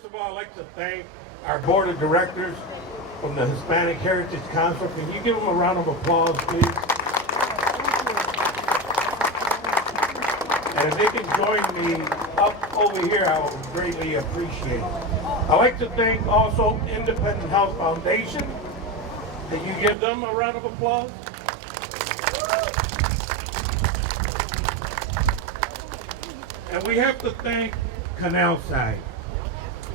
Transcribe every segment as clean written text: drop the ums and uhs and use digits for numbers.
First of all, I'd like to thank our board of directors from the Hispanic Heritage Council. Can you give them a round of applause, please? And if they can join me up over here, I would greatly appreciate it. I'd like to thank also Independent Health Foundation. Can you give them a round of applause? And we have to thank CANALSIDE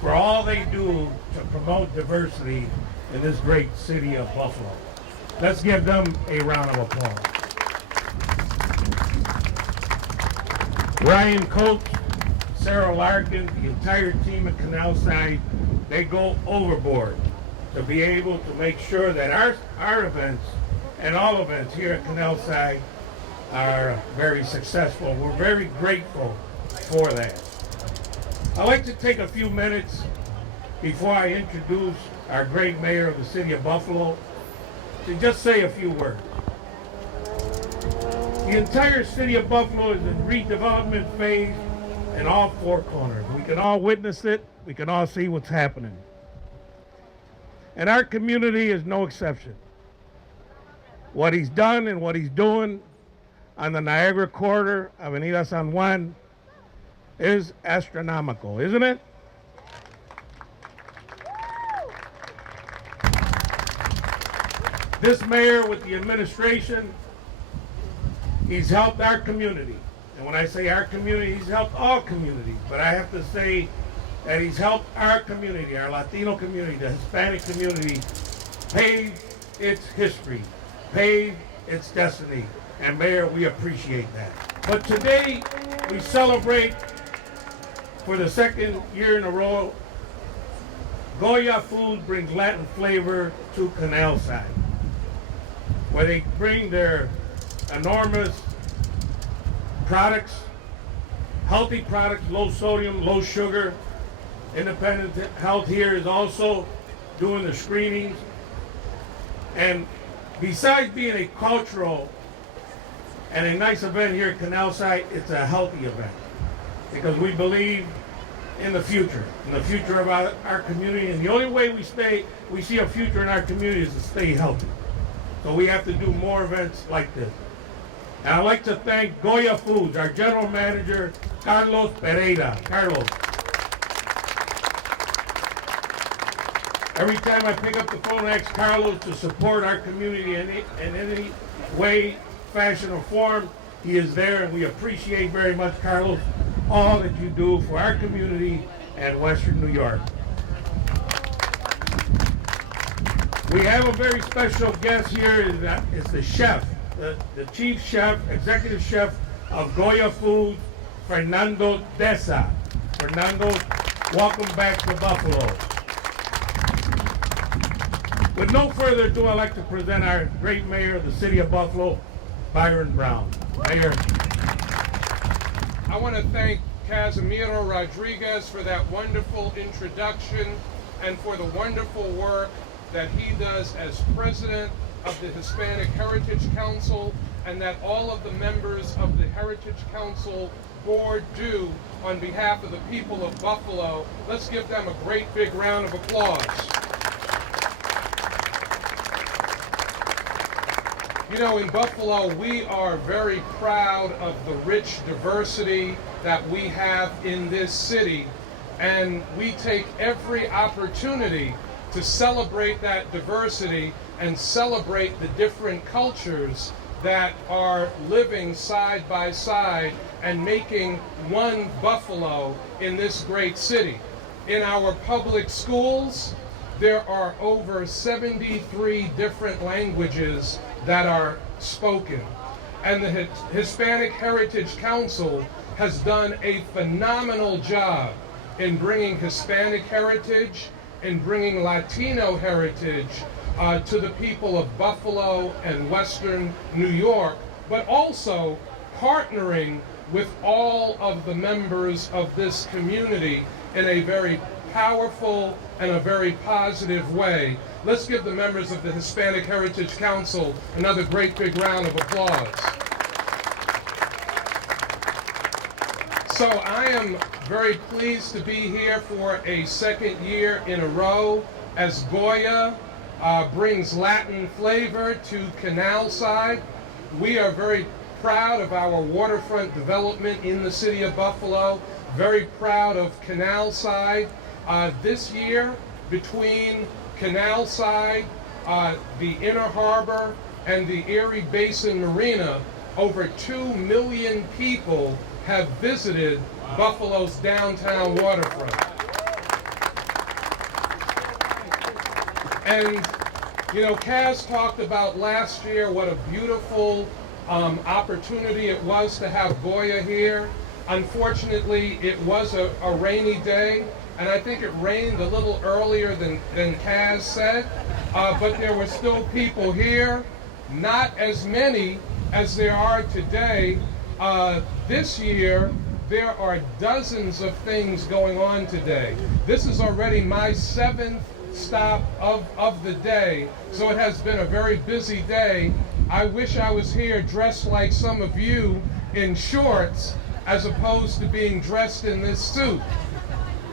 for all they do to promote diversity in this great city of Buffalo. Let's give them a round of applause. Ryan Coates, Sarah Larkin, the entire team at CANALSIDE, they go overboard to be able to make sure that our events and all events here at CANALSIDE are very successful. We're very grateful for that. I'd like to take a few minutes before I introduce our great mayor of the city of Buffalo to just say a few words. The entire city of Buffalo is in redevelopment phase in all four corners. We can all witness it. We can all see what's happening. And our community is no exception. What he's done and what he's doing on the Niagara corridor, Avenida San Juan, is astronomical, isn't it? This mayor with the administration, he's helped our community. And when I say our community, he's helped all communities. But I have to say that he's helped our community, our Latino community, the Hispanic community, pave its history, pave its destiny. And Mayor, we appreciate that. But today, we celebrate for the second year in a row, GOYA Foods brings Latin flavor to CANALSIDE, where they bring their enormous products, healthy products, low sodium, low sugar. Independent Health here is also doing the screenings. And besides being a cultural and a nice event here at CANALSIDE, it's a healthy event, because we believe in the future of our community. And the only way we see a future in our community is to stay healthy. So we have to do more events like this. And I'd like to thank GOYA Foods, our general manager, Carlos Pereira. Carlos. Every time I pick up the phone and ask Carlos to support our community in any way, fashion, or form, he is there, and we appreciate very much, Carlos, all that you do for our community and Western New York. We have a very special guest here. It's the chef, the chief chef, executive chef of GOYA Foods, Fernando Deza. Fernando, welcome back to Buffalo. With no further ado, I'd like to present our great mayor of the city of Buffalo, Byron Brown. Mayor. I want to thank Casimiro Rodriguez for that wonderful introduction and for the wonderful work that he does as president of the Hispanic Heritage Council, and that all of the members of the Heritage Council board do on behalf of the people of Buffalo. Let's give them a great big round of applause. You know, in Buffalo, we are very proud of the rich diversity that we have in this city, and we take every opportunity to celebrate that diversity and celebrate the different cultures that are living side by side and making one Buffalo in this great city. In our public schools, there are over 73 different languages that are spoken. And the Hispanic Heritage Council has done a phenomenal job in bringing Hispanic heritage, in bringing Latino heritage to the people of Buffalo and Western New York, but also partnering with all of the members of this community in a very powerful and a very positive way. Let's give the members of the Hispanic Heritage Council another great big round of applause. So I am very pleased to be here for a second year in a row as GOYA brings Latin flavor to Canalside. We are very proud of our waterfront development in the city of Buffalo, very proud of Canalside. This year, between Canalside, the Inner Harbor, and the Erie Basin Marina, over 2 million people have visited Buffalo's downtown waterfront. And, you know, Kaz talked about last year what a beautiful opportunity it was to have GOYA here. Unfortunately, it was a rainy day, and I think it rained a little earlier than Kaz said, but there were still people here, not as many as there are today. This year, there are dozens of things going on today. This is already my 7th stop of the day, so it has been a very busy day. I wish I was here dressed like some of you in shorts as opposed to being dressed in this suit.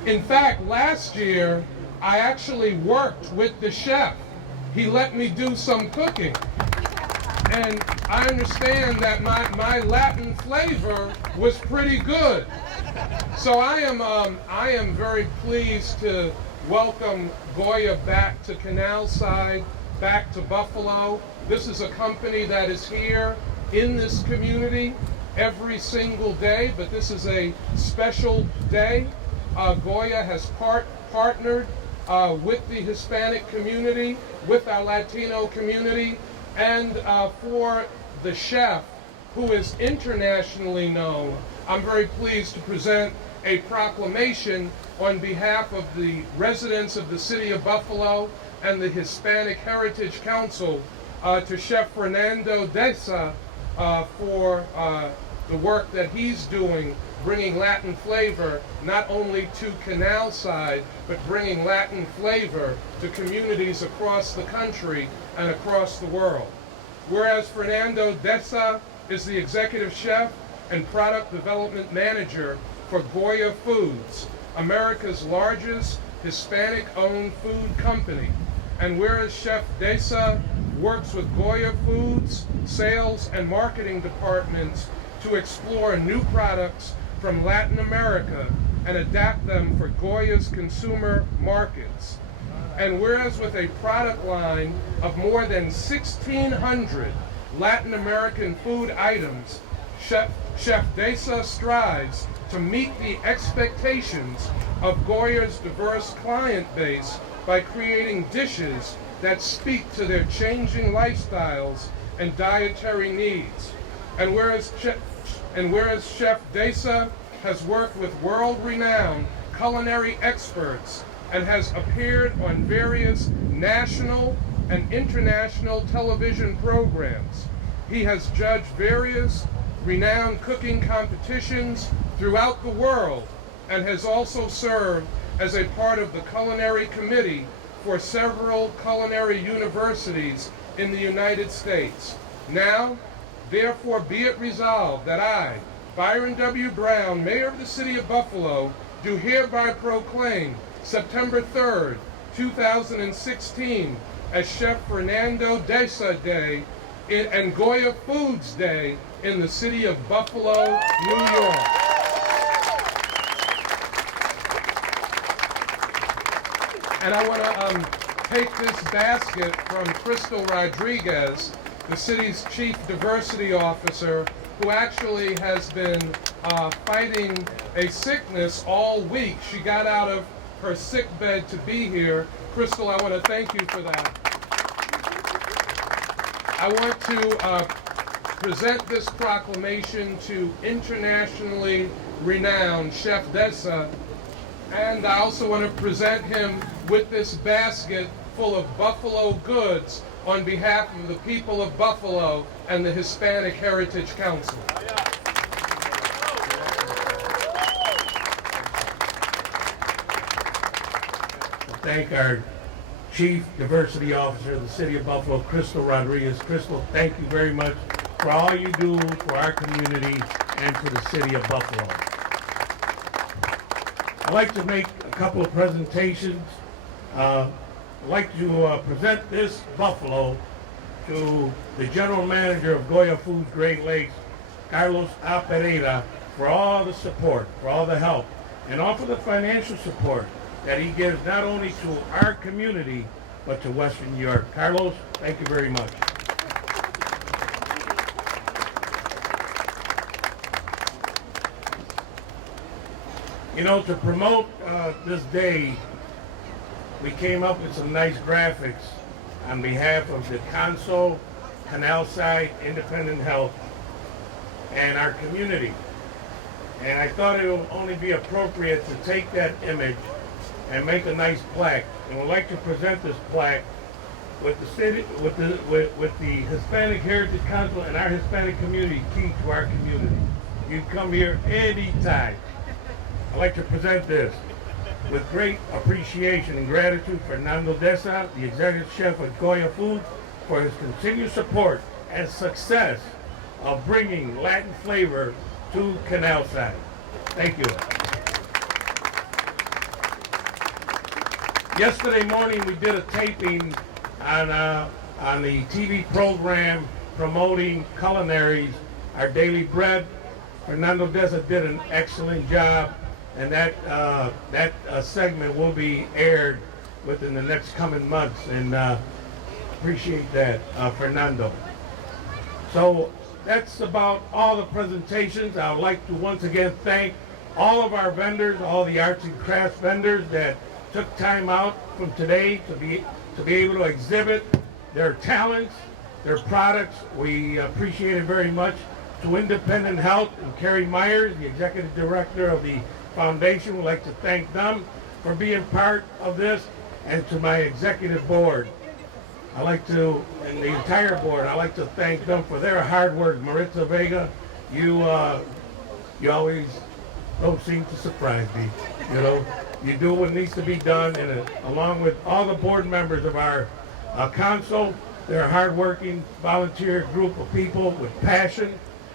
In fact, last year, I actually worked with the chef. He let me do some cooking. And I understand that my Latin flavor was pretty good. So I am very pleased to welcome GOYA back to Canalside, back to Buffalo. This is a company that is here in this community every single day, but this is a special day. GOYA has partnered with the Hispanic community, with our Latino community, and for the chef, who is internationally known, I'm very pleased to present a proclamation on behalf of the residents of the city of Buffalo and the Hispanic Heritage Council to Chef Fernando Deza for the work that he's doing, bringing Latin flavor not only to Canalside, but bringing Latin flavor to communities across the country and across the world. Whereas Fernando Deza is the executive chef and product development manager for GOYA Foods, America's largest Hispanic-owned food company. And whereas Chef Deza works with GOYA Foods sales and marketing departments to explore new products from Latin America and adapt them for GOYA's consumer markets. And whereas with a product line of more than 1,600 Latin American food items, Chef Deza strives to meet the expectations of GOYA's diverse client base by creating dishes that speak to their changing lifestyles and dietary needs. And whereas Chef Deza has worked with world-renowned culinary experts and has appeared on various national and international television programs. He has judged various renowned cooking competitions throughout the world and has also served as a part of the culinary committee for several culinary universities in the United States. Now, therefore, be it resolved that I, Byron W. Brown, Mayor of the City of Buffalo, do hereby proclaim September 3rd, 2016 as Chef Fernando Deza Day and GOYA Foods Day in the city of Buffalo, New York. And I want to take this basket from Crystal Rodriguez, the city's chief diversity officer, who actually has been fighting a sickness all week. She got out of her sick bed to be here. Crystal, I want to thank you for that. I want to present this proclamation to internationally renowned Chef Deza, and I also want to present him with this basket full of Buffalo goods on behalf of the people of Buffalo and the Hispanic Heritage Council. Thank our Chief Diversity Officer of the City of Buffalo, Crystal Rodriguez. Crystal, thank you very much for all you do for our community and for the City of Buffalo. I'd like to make a couple of presentations. I'd like to present this buffalo to the general manager of GOYA Foods Great Lakes, Carlos A. Pereira, for all the support, for all the help, and all for the financial support that he gives not only to our community, but to Western New York. Carlos, thank you very much. You know, to promote this day, we came up with some nice graphics on behalf of the Council, Canalside, Independent Health, and our community. And I thought it would only be appropriate to take that image and make a nice plaque. And we'd like to present this plaque with the city, with the Hispanic Heritage Council and our Hispanic community key to our community. You can come here anytime. I'd like to present this with great appreciation and gratitude for Fernando Deza, the executive chef at GOYA Foods, for his continued support and success of bringing Latin flavor to Canalside. Thank you. Yesterday morning we did a taping on the TV program promoting Culinaries, Our Daily Bread. Fernando Deza did an excellent job, and that segment will be aired within the next coming months, and appreciate that, Fernando. So that's about all the presentations. I would like to once again thank all of our vendors, all the arts and crafts vendors that took time out from today to be able to exhibit their talents, their products. We appreciate it very much. To Independent Health and Carrie Myers, the executive director of the foundation, we'd like to thank them for being part of this, and to my executive board, I like to, and the entire board, I like to thank them for their hard work. Maritza Vega, you always don't seem to surprise me. You know, you do what needs to be done, and along with all the board members of our council, they're a hardworking volunteer group of people with passion,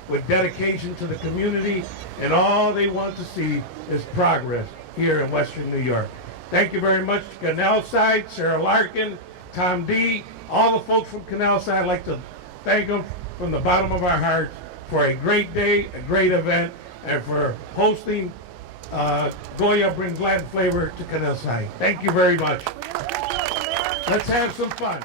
with dedication to the community, and all they want to see is progress here in Western New York. Thank you very much to Canalside, Sarah Larkin, Tom D, all the folks from Canalside. I'd like to thank them from the bottom of our hearts for a great day, a great event, and for hosting GOYA Brings Latin Flavor to Canalside. Thank you very much. Let's have some fun.